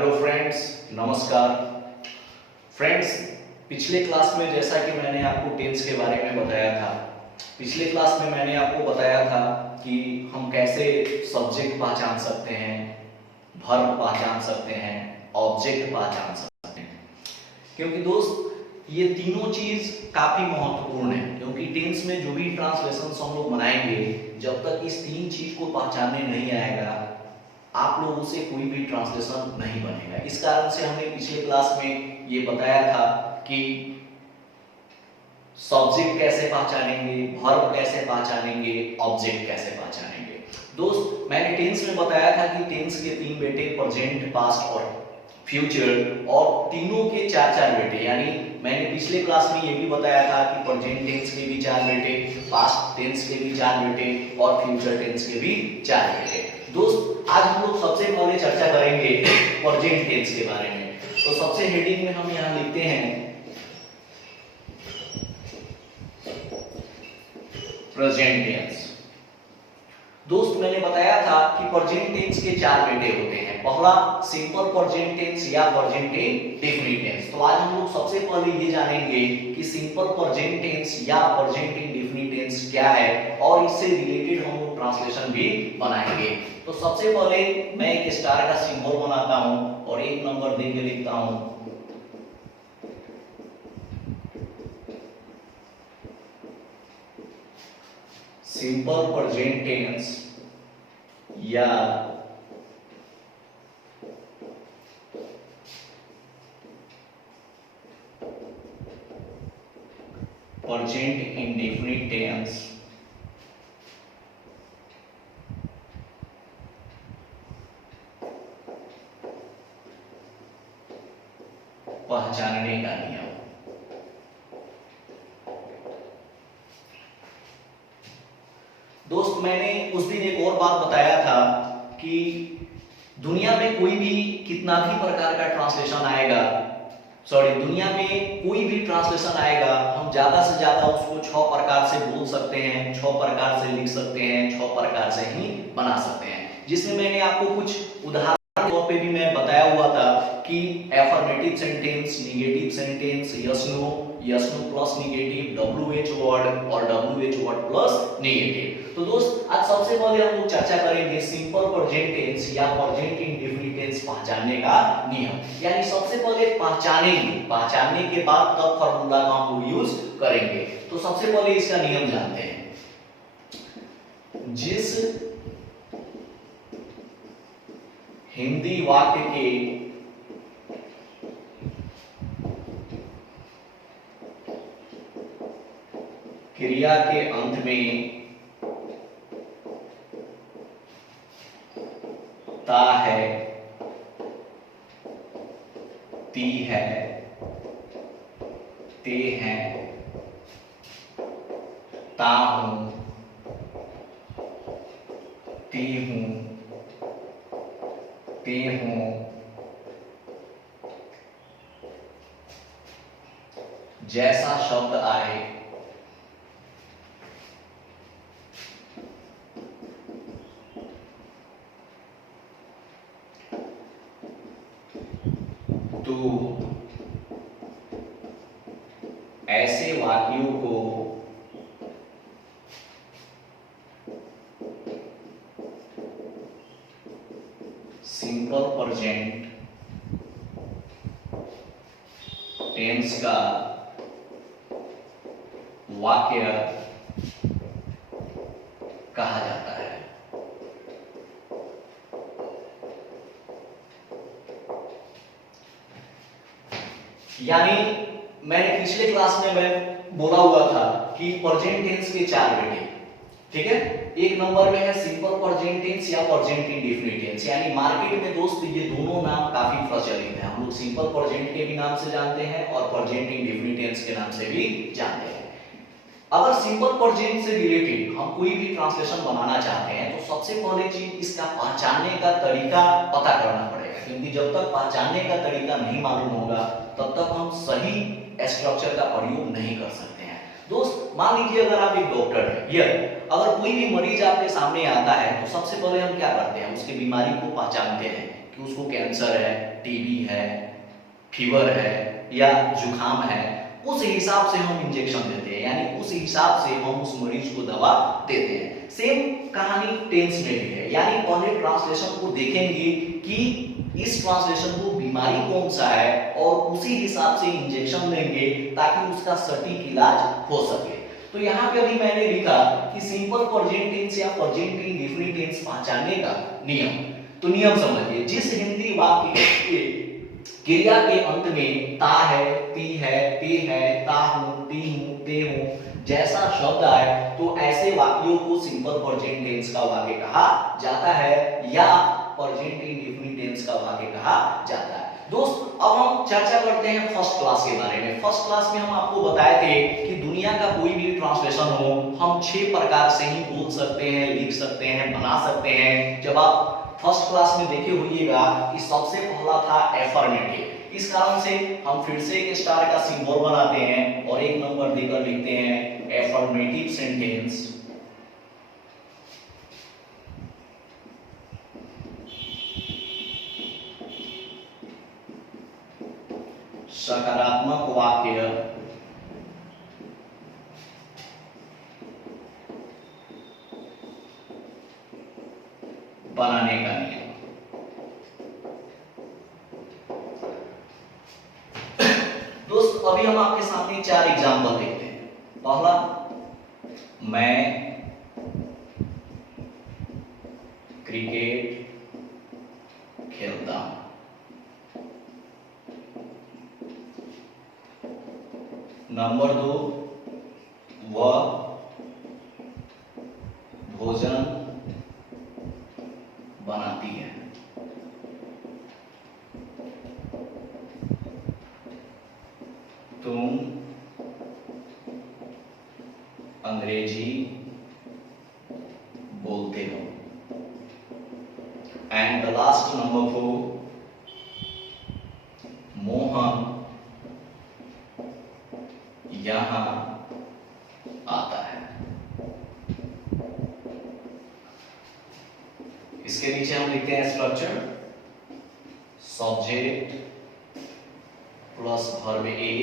Hello friends, नमस्कार। Friends, पिछले class में जैसा कि मैंने आपको टेंस के बारे में बताया था, पिछले क्लास में मैंने आपको बताया था कि हम कैसे सब्जेक्ट पहचान सकते हैं, वर्ब पहचान सकते हैं, ऑब्जेक्ट पहचान सकते हैं। क्योंकि दोस्त ये तीनों चीज काफी महत्वपूर्ण है, क्योंकि टेंस में जो भी ट्रांसलेशन हम लोग बनाएंगे, जब तक इस तीन चीज को पहचानने नहीं आएगा आप लोगों से कोई भी ट्रांसलेशन नहीं बनेगा। इस कारण से हमने पिछले क्लास में ये बताया था कि सब्जेक्ट कैसे पहचानेंगे, वर्ब कैसे पहचानेंगे, ऑब्जेक्ट कैसे पहचानेंगे। दोस्त, मैंने टेंस में बताया था कि टेंस के तीन बेटे प्रेजेंट, पास्ट और फ्यूचर, और तीनों के चार चार बेटे। यानी मैंने पिछले क्लास में ये भी बताया था कि प्रेजेंट टेंस के भी चार बेटे, पास्ट टेंस के भी चार बेटे और फ्यूचर टेंस के भी चार बेटे। दोस्त, आज हम लोग सबसे पहले चर्चा करेंगे प्रेजेंट टेंस के बारे में। तो सबसे हेडिंग में हम यहां लिखते हैं प्रेजेंट टेंस। दोस्त, मैंने बताया था कि प्रेजेंट टेंस के चार बेटे होते हैं। पहला सिंपल प्रेजेंट टेंस या प्रेजेंट इंडेफिनिट टेंस। तो आज हम लोग सबसे पहले ये जानेंगे कि सिंपल प्रेजेंट टेंस या प्रेजेंट इंडेफिनिट टेंस क्या है, और इससे रिलेटेड हम लोग ट्रांसलेशन भी बनाएंगे। तो सबसे पहले मैं एक स्टार का सिंबल बनाता हूं और एक नंबर दे के लिखता हूं सिंपल प्रेजेंट टेंस या प्रेजेंट इंडेफिनिट टेंस पहचानने का नियम। दोस्त, मैंने उस दिन एक और बात बताया था कि दुनिया में कोई भी कितना भी प्रकार का ट्रांसलेशन आएगा, दुनिया में कोई भी ट्रांसलेशन आएगा, हम ज्यादा से ज्यादा उसको 6 प्रकार से बोल सकते हैं, 6 प्रकार से लिख सकते हैं, 6 प्रकार से ही बना सकते हैं। जिसमें मैंने आपको कुछ उदाहरण तौर पे भी मैं बताया हुआ था कि affirmative sentence, negative sentence, yes no plus negative, WH word और WH वर्ड प्लस नेगेटिव। तो दोस्त, आज सबसे पहले हम लोग चर्चा करेंगे सिंपल प्रेजेंट टेंस या प्रेजेंट इंडेफिनिट टेंस पहचानने का नियम। यानी सबसे पहले पहचानेंगे, पहचानने के बाद तब फार्मूला का हम लोग यूज करेंगे। तो सबसे पहले इसका नियम जानते हैं। जिस हिंदी वाक्य के क्रिया के अंत में ता है, ती है, ते हैं, ता हूं, ती हूं, ते हूं, जैसा शब्द आए तो ऐसे वाक्यों को सिंपल प्रेजेंट टेंस का वाक्य कहा जाता है। यानी मैंने पिछले क्लास में मैं बोला हुआ था कि प्रेजेंट टेंस के चार बेटे, ठीक है। एक नंबर में है सिंपल प्रेजेंट टेंस या प्रेजेंट इंडेफिनिट टेंस। यानी मार्केट में दोस्त ये दोनों नाम काफी प्रचलित हैं। हम लोग सिंपल प्रेजेंट के भी नाम से जानते हैं और प्रेजेंट इंडेफिनिट टेंस के नाम से भी जानते हैं। अगर सिंपल प्रेजेंट से रिलेटेड हम कोई भी ट्रांसलेशन बनाना चाहते हैं तो सबसे पहले चीज इसका पहचानने का तरीका पता करना पड़ेगा, क्योंकि जब तक पहचानने का तरीका नहीं मालूम होगा तब तक हम सही स्ट्रक्चर का प्रयोग नहीं कर सकते हैं। दोस्त, मान लीजिए अगर आप एक डॉक्टर हैं, अगर कोई भी मरीज आपके सामने आता है तो सबसे पहले हम क्या करते हैं, उसकी बीमारी को पहचानते हैं कि उसको कैंसर है, टीबी है, फीवर है या जुकाम है, उस हिसाब से हम इंजेक्शन देते हैं, यानी उस हिसाब से हम उस मरीज को दवा देते हैं। सेम कहानी टेंस में भी है, यानी पहले ट्रांसलेशन को देखेंगे कि इस ट्रांसलेशन को बीमारी कौन सा है और उसी हिसाब से इंजेक्शन देंगे ताकि उसका सटीक इलाज हो सके। तो यहाँ पे अभी मैंने लिखा कि सिंपल प्रेजेंट टेंस या प्रेजेंट इंडेफिनिट टेंस पहचानने का नियम। तो नियम समझिए, जिस हिंदी वाक्य के क्रिया के अंत में ता है, ती है, ते है, ता हूं, ती हूं, ते हूं जैसा शब्द आए तो ऐसे वाक्यों को सिंपल प्रेजेंट टेंस का वाक्य कहा जाता है या प्रेजेंट इंडेफिनिट टेंस का वाक्य कहा जाता है। दोस्त, अब हम चर्चा करते हैं फर्स्ट क्लास के बारे में। फर्स्ट क्लास में हम आपको बताए थे कि दुनिया का कोई भी ट्रांसलेशन हो, हम 6 प्रकार से ही बोल सकते हैं, लिख सकते हैं, बना सकते हैं। जब आप फर्स्ट क्लास में देखे होइएगा कि सबसे पहला था एफर्मेटिव। इस कारण से हम फिर से एक स्टार का सिंबल बनाते हैं और एक नंबर देकर लिखते हैं एफर्मेटिव सेंटेंस। सकारात्मक वाक्य बनाने का नियम। दोस्त, अभी हम आपके सामने 4 एग्जाम्पल देखते हैं। पहला, मैं क्रिकेट खेलता हूं। नंबर 2, वह भोजन बनाती है। तुम अंग्रेजी बोलते हो। And the last number 4, Mohan यहां आता है। इसके नीचे हम लिखते हैं स्ट्रक्चर, सब्जेक्ट प्लस वर्ब ए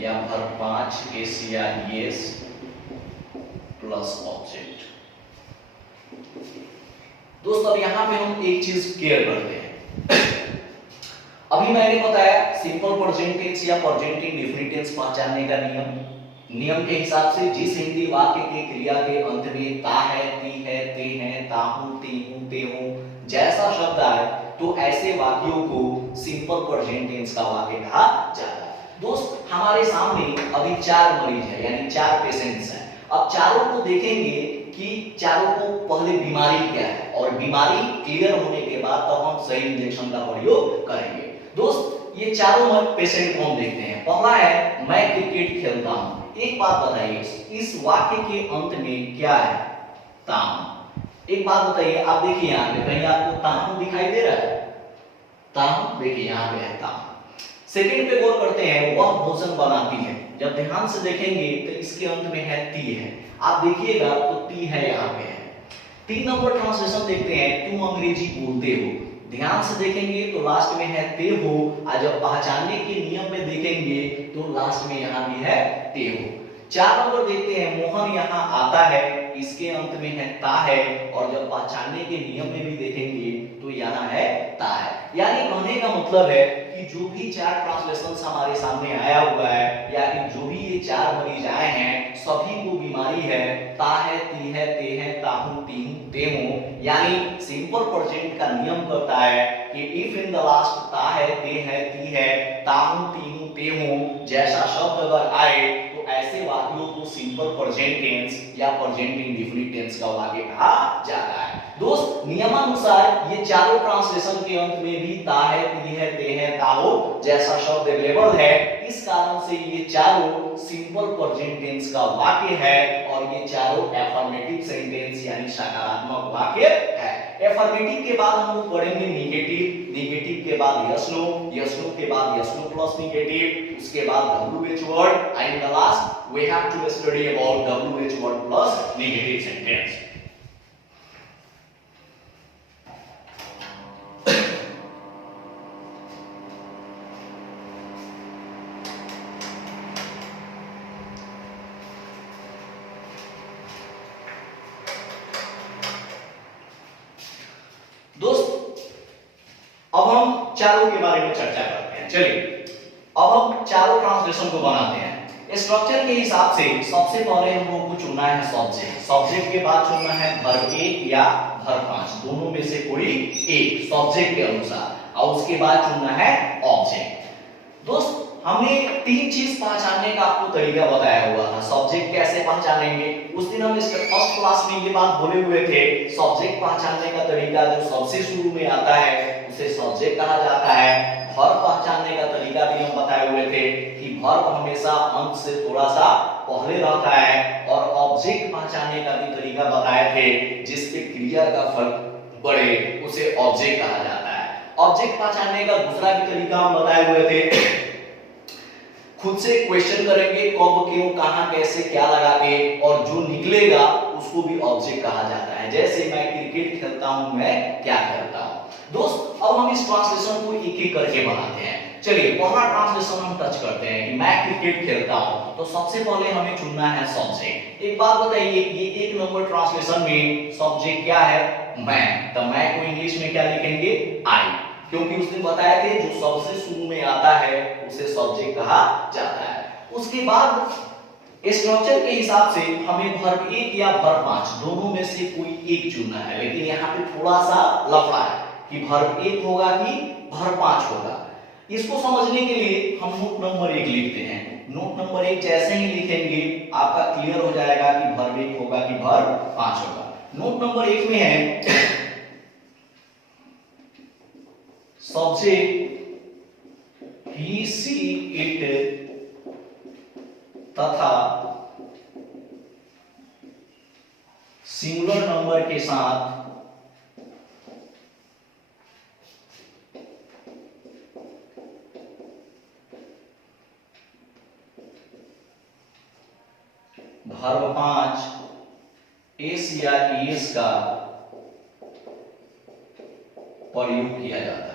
या वर्ब 5 एस या एस प्लस ऑब्जेक्ट। दोस्तों, अब यहां पे हम एक चीज क्लियर करते हैं। अभी मैंने बताया सिंपल प्रेजेंट टेंस या प्रेजेंट इंडेफिनिट टेंस पहचानने का नियम के हिसाब से जिस हिंदी वाक्य के क्रिया के अंत में ता है, ती है, ते है, ता हूं, ती हूं, ते हूं जैसा शब्द आए तो ऐसे वाक्यों को सिंपल प्रेजेंट टेंस का वाक्य कहा जाता है। दोस्त, हमारे सामने अभी 4 मरीज है, यानी 4 पेशेंट्स हैं। अब चारों को देखेंगे कि चारों को पहले बीमारी क्या है और बीमारी क्लियर होने के बाद तब हम सही इंजेक्शन का प्रयोग करेंगे। दोस्त, ये चारों पेशेंट को हम देखते हैं। पहला है मैं क्रिकेट खेलता हूं। एक बात बताइए, इस वाक्य के अंत में क्या है? ताहू। एक बात बताइए, आप देखिए यहाँ पे कहीं आपको ताहू दिखाई दे रहा है? ताहू, देखिए यहाँ पे है ताहू। सेकंड पे गौर करते हैं, वह भोजन बनाती है। जब ध्यान से देखेंगे तो इसके अंत में है ती है। आप देखिएगा तो ती है यहाँ पे है। 3 नंबर ट्रांसलेशन देखते हैं, तुम अंग्रेजी बोलते हो। ध्यान से देखेंगे तो लास्ट में है ते हो, और जब पहचानने के नियम में देखेंगे तो लास्ट में यहाँ भी है ते हो। 4 नंबर देखते हैं, मोहन यहाँ आता है। इसके अंत में है ता है, और जब पहचानने के नियम में भी देखेंगे तो यहाँ है ता है। यानी कहने का मतलब है कि जो भी 4 ट्रांसलेशंस हमारे सामने आया हुआ है, यानी जो भी ये 4 मरीज आए हैं सभी को बीमारी है, ता है, ती है, ते है, ताहू, तीहू, तेहू। यानी सिंपल प्रेजेंट का नियम कहता है कि इफ इन द लास्ट ता है, ते है, ती है, ताहू, तीहू, तेहू जैसा शब्द अगर आए तो ऐसे वाक्यों को सिंपल प्रेजेंट टेंस या प्रेजेंट इंडेफिनिट टेंस का वाक्य कहा जाता है। दोस्त, नियमानुसार ये चारों ट्रांसलेशन के अंत में भी ता है, ती है, ते है, ताहो जैसा शब्द अवेलेबल है। इस कारण से ये चारों सिंपल प्रेजेंट टेंस का वाक्य है और ये चारों एफर्मेटिव सेंटेंस यानी सकारात्मक वाक्य है। एफर्मेटिव के बाद हम लोग पढ़ेंगे नेगेटिव, नेगेटिव के बाद यस नो, यस नो के बाद यस नो प्लस नेगेटिव, उसके बाद WH word, and the last we have to study about WH word plus negative sentence. चारों के बारे में चर्चा करते हैं। चलिए अब हम चारों ट्रांसलेशन को बनाते हैं। स्ट्रक्चर के हिसाब से सबसे पहले हम लोग को चुनना है सब्जेक्ट, सब्जेक्ट के बाद चुनना है वर्ब 1 या वर्ब 5, दोनों में से कोई एक सब्जेक्ट के अनुसार, और उसके बाद चुनना है ऑब्जेक्ट। दोस्त हमने तीन चीज पहचानने का आपको तरीका बताया हुआ था। सब्जेक्ट कैसे पहचानेंगे, उस दिन हम इसके फर्स्ट क्लास में ये बात बोले हुए थे। सब्जेक्ट पहचानने का तरीका जो सबसे शुरू में आता है उसे सब्जेक्ट कहा जाता है। वर्ब पहचानने का तरीका भी हम बताए हुए थे कि वर्ब हमेशा अंत से थोड़ा सा पहले रहता है, और ऑब्जेक्ट पहचानने का भी तरीका बताए थे जिसपे क्रिया का फर्क पड़े उसे ऑब्जेक्ट कहा जाता है। ऑब्जेक्ट पहचानने का दूसरा भी तरीका हम बताए हुए थे, खुद से क्वेश्चन करेंगे कब क्यों कहां कैसे क्या लगा के, और जो निकलेगा उसको भी ऑब्जेक्ट कहा जाता है। जैसे मैं क्रिकेट खेलता हूं, मैं क्या करता हूं। दोस्त अब हम इस ट्रांसलेशन को एक एक करके बनाते हैं। चलिए पहला ट्रांसलेशन हम टच करते हैं कि मैं क्रिकेट खेलता हूं, तो सबसे पहले हमें चुनना है सब्जेक्ट। एक बात बताइए, ये एक नंबर ट्रांसलेशन में सब्जेक्ट क्या है, मैं, तो मैं को इंग्लिश में क्या लिखेंगे, आई, क्योंकि उसने बताया थे जो सबसे शुरू में आता है उसे सब्जेक्ट कहा जाता है। उसके बाद स्ट्रक्चर के हिसाब से हमें वर्ब 1 या वर्ब 5 दोनों में से कोई एक चुनना है, लेकिन यहाँ पे थोड़ा सा लफड़ा है कि वर्ब 1 होगा कि वर्ब 5 होगा। इसको समझने के लिए हम नोट नंबर 1 लिखते हैं। नोट नंबर 1 जैसे ही लिखेंगे आपका क्लियर हो जाएगा कि वर्ब 1 होगा कि वर्ब 5 होगा। नोट नंबर 1 में है सब्जेक्ट ही सी इट तथा सिंगुलर नंबर के साथ वर्ब 5 एस या ईएस का प्रयोग किया जाता है।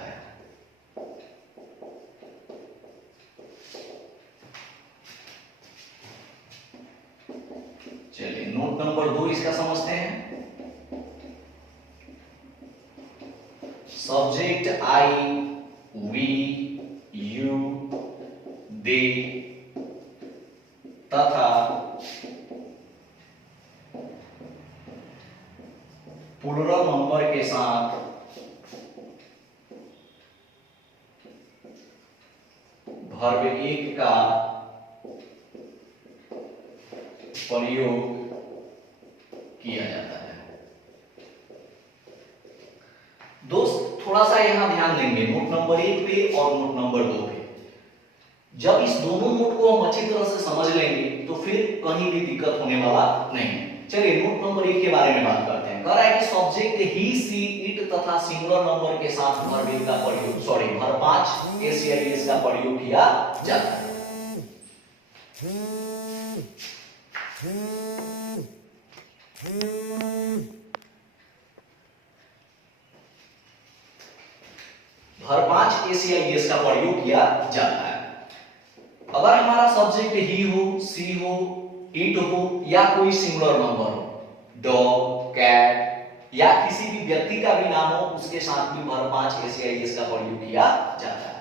चलिए नोट नंबर 2 इसका समझते हैं। सब्जेक्ट आई, वी, यू, दे तथा प्लूरल नंबर के साथ वर्ब 1 का प्रयोग किया जाता है। दोस्त थोड़ा सा यहां ध्यान देंगे नोट नंबर 1 पे और नोट नंबर 2 पे। जब इस दोनों नोट को हम अच्छी तरह से समझ लेंगे तो फिर कहीं भी दिक्कत होने वाला नहीं है। चलिए नोट नंबर 1 के बारे में बात करते हैं। कह रहा है कि सब्जेक्ट ही, सी, इट तथा सिंगुलर नंबर के साथ वर्ब 1 का प्रयोग, वर्ब 5 एस या ईएस का प्रयोग किया जाता है। वर्ब 5 एस या ईएस का प्रयोग किया जाता है। अगर हमारा सब्जेक्ट ही हो, सी हो, इट हो या कोई सिंगुलर नंबर हो, डॉग, कैट या किसी भी व्यक्ति का भी नाम हो, उसके साथ भी वर्ब 5 एस या ईएस का प्रयोग किया जाता है।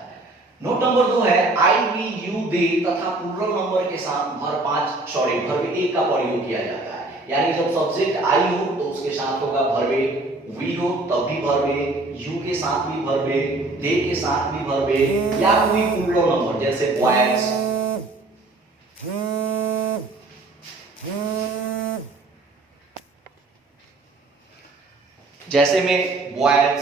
नोट नंबर 2 है आई, वी, यू, दे तथा प्लूरल नंबर के साथ वर्ब 1 का प्रयोग किया जाता है। यानी जब सब्जेक्ट आई हो तो उसके साथ होगा वर्ब 1, वी हो तब भी वर्ब 1, यू के साथ भी वर्ब 1, दे के साथ भी वर्ब 1 या कोई प्लूरल नंबर जैसे बॉयज, जैसे में बॉयज,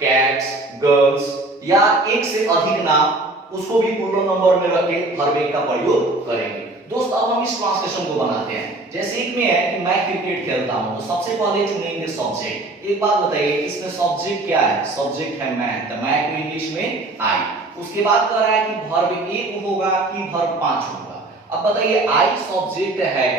कैट्स, गर्ल्स या एक से अधिक नाम उसको भी प्लूरल नंबर में रख के वर्ब 1 का प्रयोग करेंगे। दोस्त अब हम इस ट्रांसलेशन को बनाते हैं। जैसे एक में है कि मैं क्रिकेट खेलता हूं, तो सबसे पहले चुनेंगे सब्जेक्ट। एक बात बताइए इसमें सब्जेक्ट क्या है, सब्जेक्ट है मैं, तो मैं को इंग्लिश में आई। उसके बाद कह रहा है कि वर्ब 1 होगा कि वर्ब 5 होगा। अब बताइए आई सब्जेक्ट है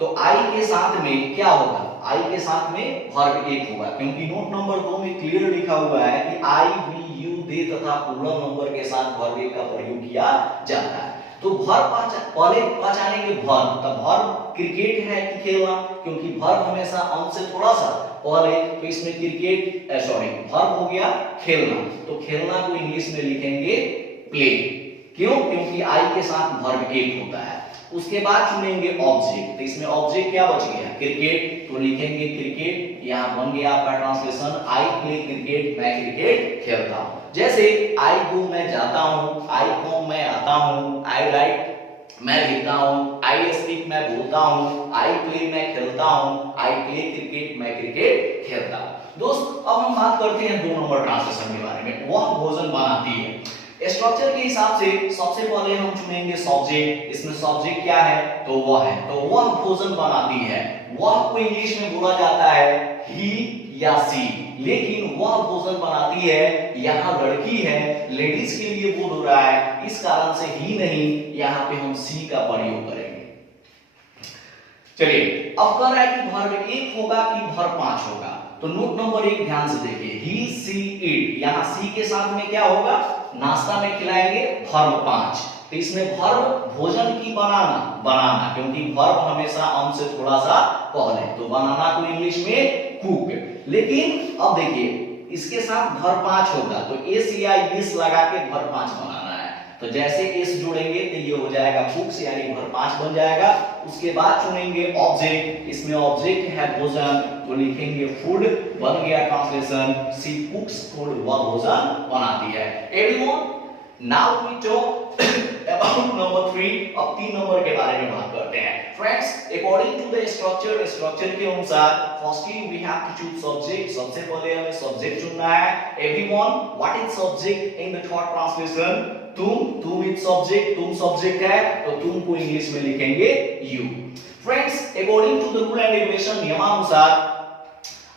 तो आई के साथ में क्या होगा, आई के साथ में वर्ब 1 होगा, क्योंकि नोट नंबर 2 में क्लियर लिखा हुआ है कि आई, वी, यू, दे तथा प्लूरल नंबर के साथ वर्ब 1 का प्रयोग किया जाता है। तो वर्ब पहले पहचानेंगे वर्ब, तब वर्ब क्रिकेट है कि खेलना, क्योंकि वर्ब हमेशा अंत से थोड़ा सा पहले, तो इसमें क्रिकेट सॉरी वर्ब हो गया खेलना, तो खेलना को इंग्लिश में लिखेंगे प्ले। क्यों? क्योंकि आई के साथ वर्ब एक होता है। उसके बाद चुनेंगे ऑब्जेक्ट, तो इसमें ऑब्जेक्ट क्या बच गया? क्रिकेट, तो लिखेंगे क्रिकेट। यहाँ बन गया आपका ट्रांसलेशन, आई प्ले क्रिकेट, मैं क्रिकेट खेलता हूँ। जैसे आई गो मैं जाता हूँ, आई कम मैं आता हूँ, आई राइट मैं लिखता हूँ, आई स्पीक मैं बोलता हूँ, आई प्ले मैं खेलता हूँ, आई प्ले क्रिकेट मैं क्रिकेट खेलता हूँ। दोस्त अब हम बात करते हैं 2 नंबर ट्रांसलेशन के बारे में, वह भोजन बनाती है। स्ट्रक्चर के हिसाब से सबसे पहले हम चुनेंगे सब्जेक्ट। इसमें सब्जेक्ट क्या है? तो वह है, तो वह भोजन बनाती है। वह को इंग्लिश में बोला जाता है ही या सी, लेकिन वह भोजन बनाती है यहाँ लड़की है, लेडीज के लिए बोल रहा है, इस कारण से ही नहीं, यहाँ पे हम सी का प्रयोग करेंगे। चलिए अब कह रहा है कि वर्ब 1 होगा कि वर्ब 5 होगा, तो नोट नंबर 1 ध्यान से देखिए, ही सी इट, यहाँ सी के साथ में क्या होगा? नाश्ता में खिलाएंगे, वर्ब 5। तो इसमें वर्ब भोजन की बनाना, बनाना, क्योंकि वर्ब हमेशा अम से थोड़ा सा पहले, तो बनाना को इंग्लिश में कुक। लेकिन अब देखिए इसके साथ वर्ब 5 होगा, तो एस या इस लगा के वर्ब 5 बनाना है, तो जैसे एस जोड़ेंगे तो ये हो जाएगा कुक्स, यानी वर्ब 5 बन जाएगा। उसके बाद चुनेंगे ऑब्जेक्ट, इसमें ऑब्जेक्ट है भोजन, तो लिखेंगे फूड, बन गया ट्रांसलेशन, सी कुक्स फूड, वह भोजन बनाती है। Everyone now we talk about number 3, अब 3 नंबर के बारे में बात करते हैं। Friends according to the structure, structure के अनुसार firstly we have to choose subject, सबसे पहले हमें सब्जेक्ट चुनना है। Everyone what is subject in the third translation? तुम इज सब्जेक्ट, तुम सब्जेक्ट है, तो तुम को इंग्लिश में लिखेंगे you. Friends according to the rule and regulation, नियमानुसार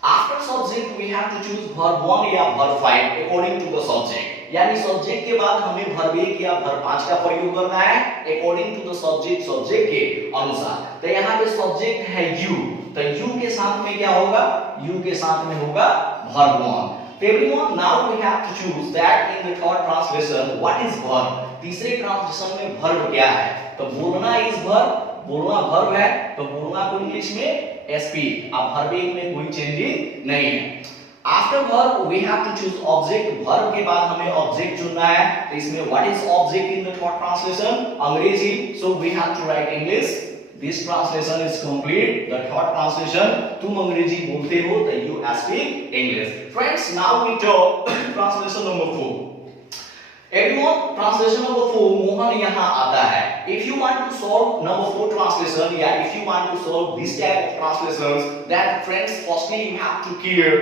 after subject we have to choose verb 1 या verb 5 according to the subject, यानी सब्जेक्ट के बाद हमें वर्ब 1 या वर्ब 5 का प्रयोग करना है according to the subject, subject के अनुसार। तो यहाँ पे सब्जेक्ट है यू, तो यू के साथ में क्या होगा? यू के साथ में होगा verb 1। Everyone now we have to choose that in the third translation what is verb? तीसरे ट्रांसलेशन में वर्ब क्या है? तो बोलना इज वर्ब, बोलना वर्ब है, तो बोलना को इंग्लिश में स्पीक। अब वर्ब में कोई चेंजिंग नहीं है। After verb we have to choose object, verb के बाद हमें ऑब्जेक्ट चुनना है, तो इसमें what is object in the third translation? अंग्रेजी, so we have to write English. This translation is complete. The third translation, तुम अंग्रेजी बोलते हो तो you speak English. Friends, now we talk translation number 4. Everyone, translation number 4 Mohan यहाँ आता है. If you want to solve number 4 translation, या if you want to solve this type of translations, then friends, firstly you have to care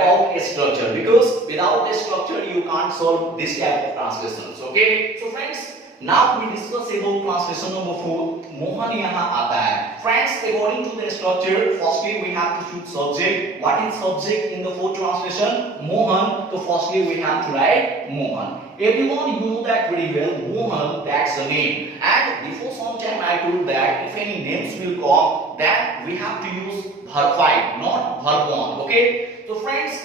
about a structure, because without a structure you can't solve this type of translations. Okay? So friends, now we discuss about translation number 4. Mohan यहाँ आता है. Friends, according to the structure, firstly we have to choose subject. What is subject in the 4th translation? Mohan. So firstly we have to write Mohan. Everyone you know that very well. Mohan, that's a name. And before some time I told that if any names will come, then we have to use verb 5, not verb 1. Okay? So friends,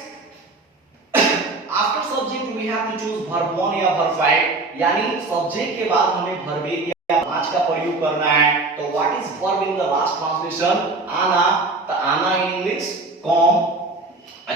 after subject we have to choose verb 1 या verb 5, यानी subject के बाद हमें verb 1 या 5 का प्रयोग करना है। तो what is verb in the last translation? आना, तो आना इन इंग्लिश कम,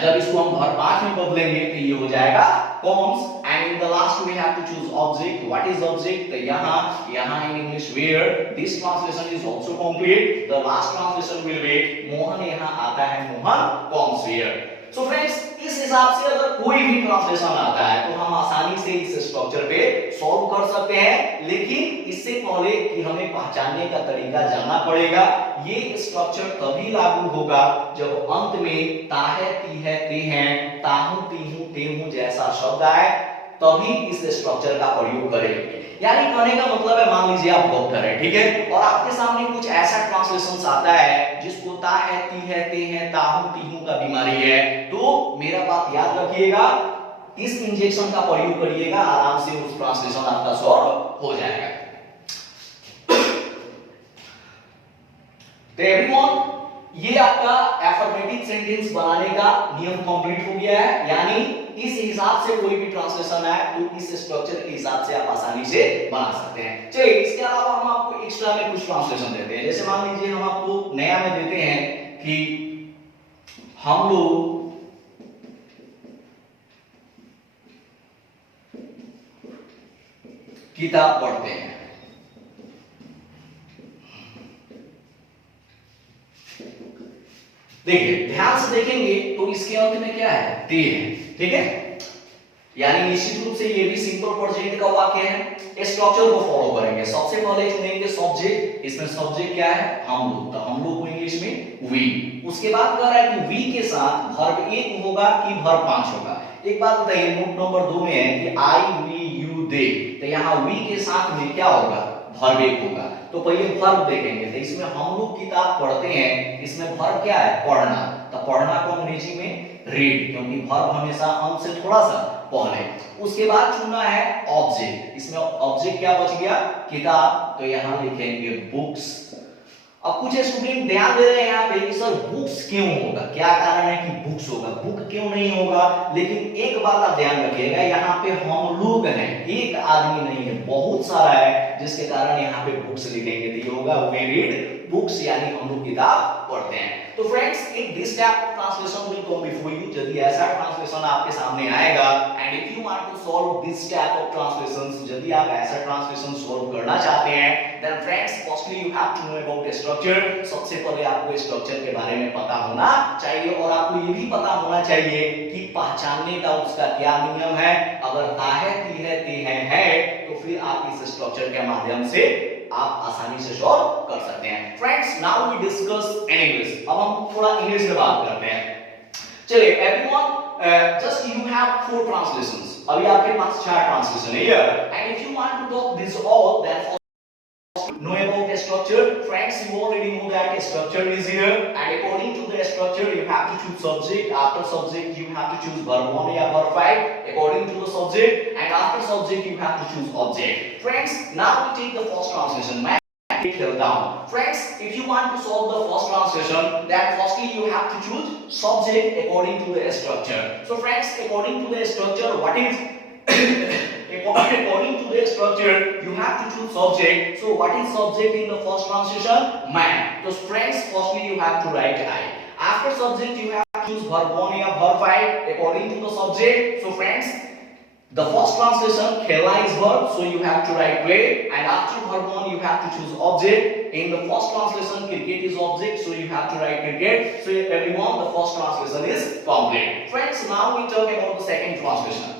जब इसको हम वर्ब 5 में बदलेंगे तो ये हो जाएगा comes, and in the last we have to choose object. What is object? तो यहाँ in English where. This translation is also complete. The last translation will be Mohan यहाँ आता है, Mohan comes where. So friends, इस हिसाब से अगर कोई भी ट्रांसलेशन आता है तो हम आसानी से इस स्ट्रक्चर पे सॉल्व कर सकते हैं, लेकिन इससे पहले कि हमें पहचानने का तरीका जानना पड़ेगा। ये स्ट्रक्चर तभी लागू होगा जब अंत में ताहे, तीहे, तेहें, ताहू, तीहू, तेहू जैसा शब्द आए, तभी इस स्ट्रक्चर का प्रयोग करेंगे। यानी कहने का मतलब है, मान लीजिए आप डॉक्टर हैं, ठीक है, और आपके सामने कुछ ऐसा ट्रांसलेशन आता है जिसको ता है, ती है, ते है, ताहू, तीहू का बीमारी है, तो मेरा बात याद रखिएगा, इस इंजेक्शन का प्रयोग करिएगा, आराम से उस ट्रांसलेशन आपका सॉल्व हो जाएगा। तो एवरीवन, ये आपका एफर्मेटिव सेंटेंस बनाने का नियम कंप्लीट हो गया है, यानी इस हिसाब से कोई भी ट्रांसलेशन आए तो इस स्ट्रक्चर के हिसाब से आप आसानी से बना सकते हैं। चलिए, इसके अलावा हम आपको एक्स्ट्रा में कुछ ट्रांसलेशन देते हैं। जैसे मान लीजिए हम आपको नया में देते हैं कि हम लोग किताब पढ़ते हैं। देखिए ध्यान से देखेंगे तो इसके अंत में क्या है, ते है, ठीक है। यानी निश्चित रूप से ये भी सिंपल प्रेजेंट का वाक्य है। इस स्ट्रक्चर को फॉलो करेंगे। सबसे पहले चुनेंगे सब्जेक्ट। इसमें सब्जेक्ट क्या है, हम लोग। तो हम लोग को इंग्लिश में वी। उसके बाद कह रहा है कि वी के साथ वर्ब एक होगा कि वर्ब पांच होगा। एक बात बताइए, नोट नंबर 2 में है कि आई वी यू दे, तो यहाँ वी के साथ में क्या होगा, वर्ब एक होगा। तो पहले वर्ब देखेंगे। तो इसमें हम लोग किताब पढ़ते हैं, इसमें वर्ब क्या है, पढ़ना। तो पढ़ना को अंग्रेजी में रीड, क्योंकि वर्ब हमेशा हम से थोड़ा सा पहले। उसके बाद चुनना है ऑब्जेक्ट। इसमें ऑब्जेक्ट क्या बच गया, किताब। तो यहाँ लिखेंगे बुक्स। अब कुछ स्टूडेंट ध्यान दे रहे हैं यहाँ पे कि सर बुक्स क्यों होगा, क्या कारण है कि बुक्स होगा, बुक क्यों नहीं होगा। लेकिन एक बात आप ध्यान रखिएगा, यहाँ पे हम लोग हैं, एक आदमी नहीं है, बहुत सारा है, जिसके कारण यहाँ पे बुक्स लिखेंगे। तो ये होगा वी रीड बुक्स, यानी हम लोग किताब पढ़ते हैं। तो friends, if this type of translation will come before you, यदि ऐसा ट्रांसलेशन आपके सामने आएगा, and if you want to solve this type of translations, यदि आप ऐसा ट्रांसलेशन सॉल्व करना चाहते हैं, then friends firstly you have to know about structure. सबसे पहले आपको स्ट्रक्चर के बारे में पता होना चाहिए, और आपको ये भी पता होना चाहिए कि पहचानने का उसका क्या नियम है। अगर ता है, ती है, ते है, तो फिर आप इस स्ट्रक्चर के माध्यम से आप आसानी से सॉल्व कर सकते हैं। Friends, now we discuss in English. अब हम थोड़ा इंग्लिश में बात करते हैं। चलिए everyone, just you have 4 translations. अभी आपके पास 4 ट्रांसलेशन है here, and if you want to talk this all, then know about the structure. Friends, you already know that a structure is here, and according to the structure you have to choose subject. After subject you have to choose verb 1 or verb 5 according to the subject, and after subject you have to choose object. Friends, now we take the first translation. It here down. Friends, if you want to solve the first translation, then firstly you have to choose subject according to the structure. So friends, according to the structure, what is according to the structure you have to choose subject. So what is subject in the first translation? Man. So friends, firstly you have to write I. After subject you have to choose verb 1 or verb 5 according to the subject. So friends, the first translation khela is verb, so you have to write play, and after verb 1 you have to choose object. In the first translation cricket is object, so you have to write cricket. So everyone, the first translation is complete. Friends, now we talk about the second translation.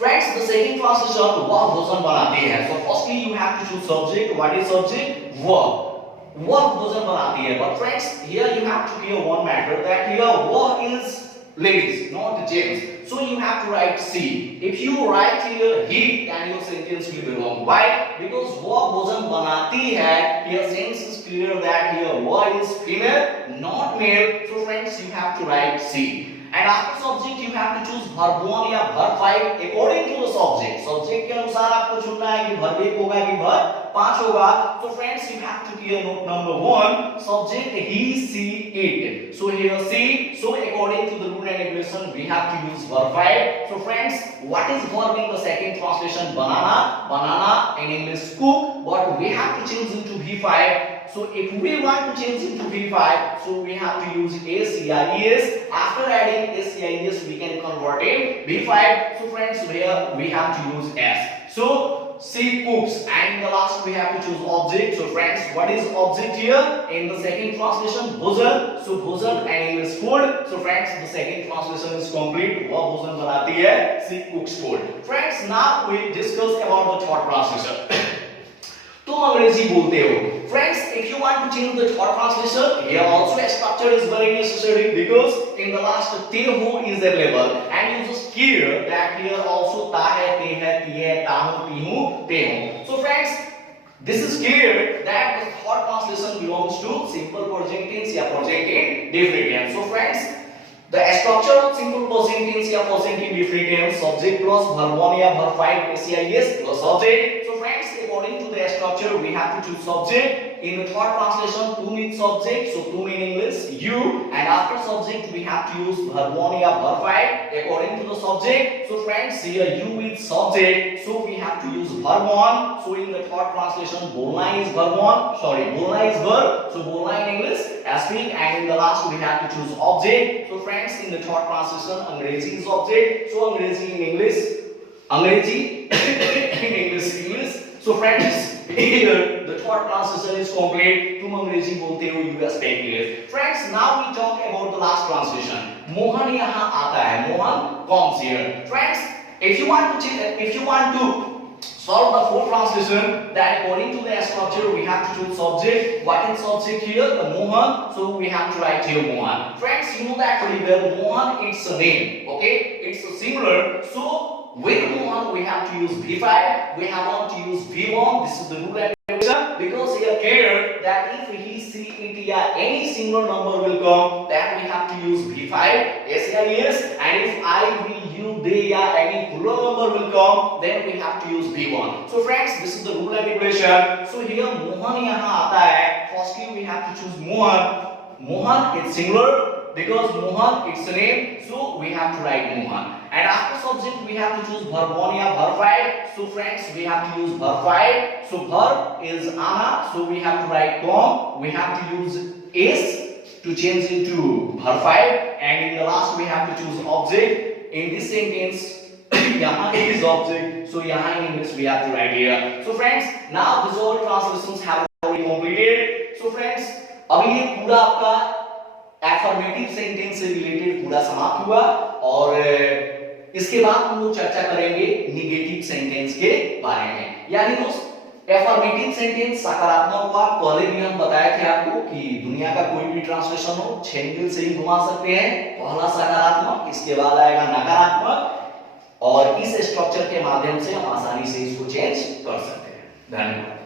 Friends, the second translation वह भोजन बनाती है. So firstly you have to choose subject. What is subject? वह भोजन बनाती है. But friends, here you have to clear one matter, that here वह is ladies, not gents. So you have to write she. If you write here he, then your sentence will be wrong. Why? Because वह भोजन बनाती है. Here sentence is clear that here वह is female, not male. So friends, you have to write she. And after subject you have to choose verb 1 या verb 5 according to the subject. Subject के अनुसार आपको चुनना है कि verb 1 होगा कि verb 5 होगा. So friends, you have to clear note number 1. Subject he, she, it. So here she. So according to the rule and regulation we have to use verb 5. So friends, what is verb in the second translation? Banana. Banana in English cook. But we have to change into V5. So if we want to change into V5, so we have to use SCIS. After adding SCIS, we can convert it V5. So friends, here we have to use S. So she cooks, and in the last we have to choose object. So friends, what is object here? In the second translation, bhojan. So bhojan and English food. So friends, the second translation is complete. वह भोजन बनाती है, she cooks food. Friends, now we discuss about the third translation. तुम अंग्रेजी बोलते हो. Friends, if you want to change the third translation, here also a structure is very necessary, because in the last te ho is available, and you just clear that here also ta hai, te hai, ti hai, ta hu, ti hu, te hu. So friends, this is clear that the third translation belongs to simple present tense या present indefinite tense. So friends, the structure of simple present tense या present indefinite tense, subject plus verb 1 या verb 5 SCIS plus subject. So friends, according to the structure we have to choose subject. In the third translation, to means subject, so to in English you, and after subject we have to use verb 1 या verb 5 according to the subject. So friends, here you with subject, so we have to use verb 1. So in the third translation, बोलना is verb 1, sorry, बोलना is verb, so बोलना in English speak, and in the last we have to choose object. So friends, in the third translation, अंग्रेजी is object, so अंग्रेजी in English अंग्रेजी in English. So friends, here the third translation is complete. तुम अंग्रेजी बोलते हो, you speak English. Friends, now we talk about the last translation. Mohan यहाँ आता है, Mohan comes here. Friends, if you want to solve the fourth translation, that according to the structure we have to choose subject. What is subject here? The Mohan. So we have to write here Mohan. Friends, you know that very well. Mohan, it's a name. Okay, it's a singular. So with Mohan we have to use V5. We have not to use V1. This is the rule and regulation, because here clear that if he, she, it, या any singular number will come, then we have to use V5. Yes या yes. And if I, we, you, they या any plural number will come, then we have to use V1. So friends, this is the rule and regulation. So here Mohan यहाँ आता है. Firstly we have to choose Mohan. Mohan is singular because Mohan it's a name, so we have to write Mohan. And after subject we have to choose verb 1 या verb 5. So friends, we have to use verb 5. So verb is Anna, so we have to write come. We have to use is to change it to verb 5, and in the last we have to choose object. In this sentence यहाँ is object, so यहाँ in English we have to write here. So friends, now these all translations have already completed. So friends, अभी ये पूरा आपका affirmative sentence से related पूरा समाप्त हुआ, और इसके बाद हम लोग चर्चा करेंगे नेगेटिव सेंटेंस के बारे में. यानी दोस्त, एफर्मेटिव सेंटेंस सकारात्मक हुआ. पहले भी हम बताए थे आपको कि दुनिया का कोई भी ट्रांसलेशन हो 6 एंगल से ही घुमा सकते हैं. पहला सकारात्मक, इसके बाद आएगा नकारात्मक, और इस स्ट्रक्चर के माध्यम से हम आसानी से इसको चेंज कर सकते हैं. धन्यवाद.